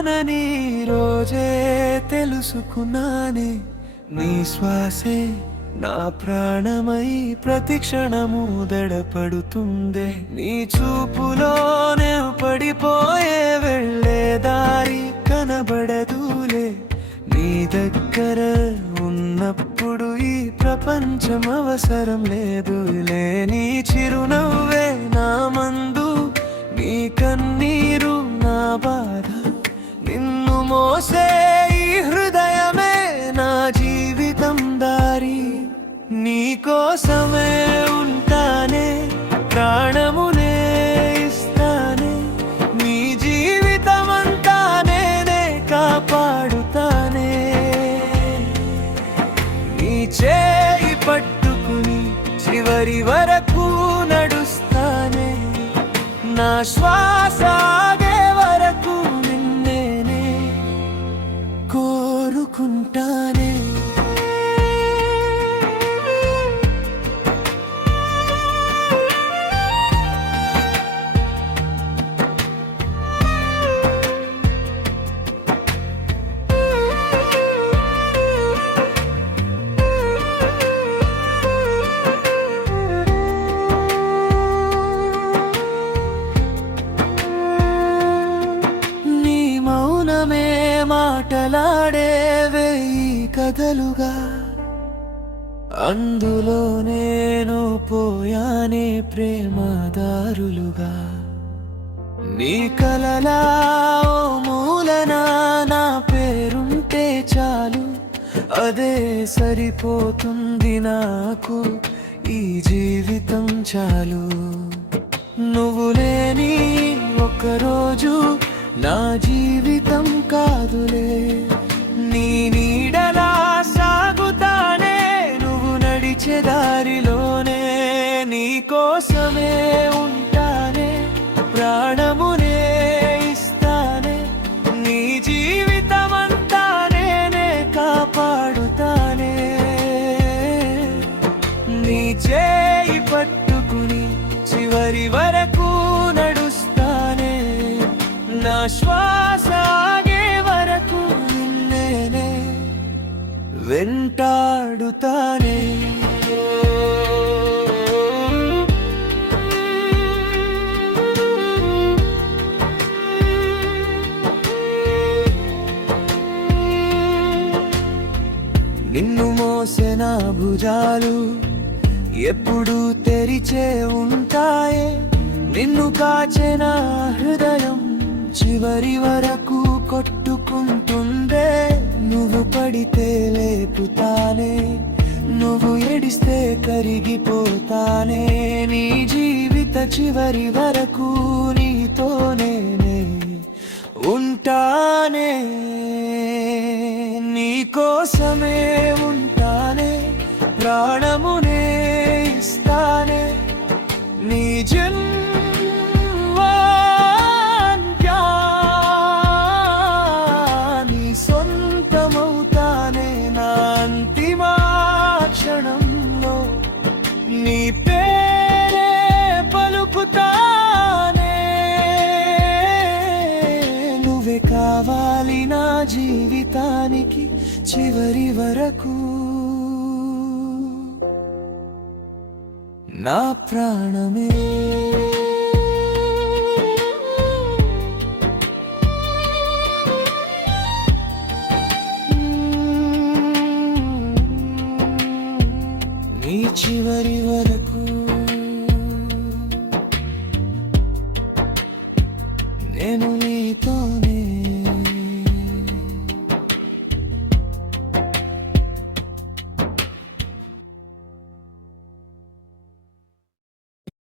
ఉంటానని రోజే తెలుసుకున్నానే. నీ శ్వాసే నా ప్రాణమై ప్రతి క్షణము దడపడుతుందే. నీ చూపులోనే పడిపోయే వెళ్ళే దారి కనబడదులే. నీ దగ్గర ఉన్నప్పుడు ఈ ప్రపంచం అవసరం లేదులే. నీ చిరునవ్వే నా మందు, నీ కన్నీరు నా బాధ. నిన్ను మోసే ఈ హృదయమే నా జీవితం దారి. నీ కోసమే ఉంటానే, ప్రాణమునే ఇస్తానే. నీ జీవితమంతా నేనే కాపాడుతానే. నీ చేయి పట్టుకుని చివరి వరకు నడుస్తానే. నా శ్వాస ఆగే వరకు నిన్నేనే కోరుకుంటానే. మాటలాడే వేయి కథలుగా, అందులో నేను పోయానే ప్రేమదారులుగా. నీ కలలా ఓ మూలన నా పేరుంటే చాలు, అదే సరిపోతుంది నాకు. ఈ జీవితం చాలు. నువ్వు లేని ఒక్కరోజు నా జీవితం కాదులే. నీ నీడలా సాగుతానే, నువ్వు నడిచే దారిలోనే. నీ కోసమే ఉంటానే, ప్రాణమునే ఇస్తానే. నీ జీవితమంతా నేనే కాపాడుతానే. నీ చేయి పట్టుకుని చివరి వరకు నడుస్తానే. నా శ్వాస ఆగే వరకు నిన్నేనే వెంటాడుతానే. నిన్ను మోసే నా భుజాలు ఎప్పుడు తెరిచే ఉంటాయే. నిన్ను కాచే నా హృదయం చివరి వరకు కొట్టుకుంటుందే. నువ్వు పడితే లేపుతానే, నువ్వు ఏడిస్తే కరిగిపోతానే. నీ జీవిత చివరి వరకు నీతోనే ఉంటానే. నీ కోసమే ఉంటానే, ప్రాణమునే ఇస్తానే. నీ క్షణంలో నీ పేరే పలుకుతానే. నువ్వే కావాలి నా జీవితానికి చివరి వరకు. నా ప్రాణమే చివరి వరకు నేను నీతోనే.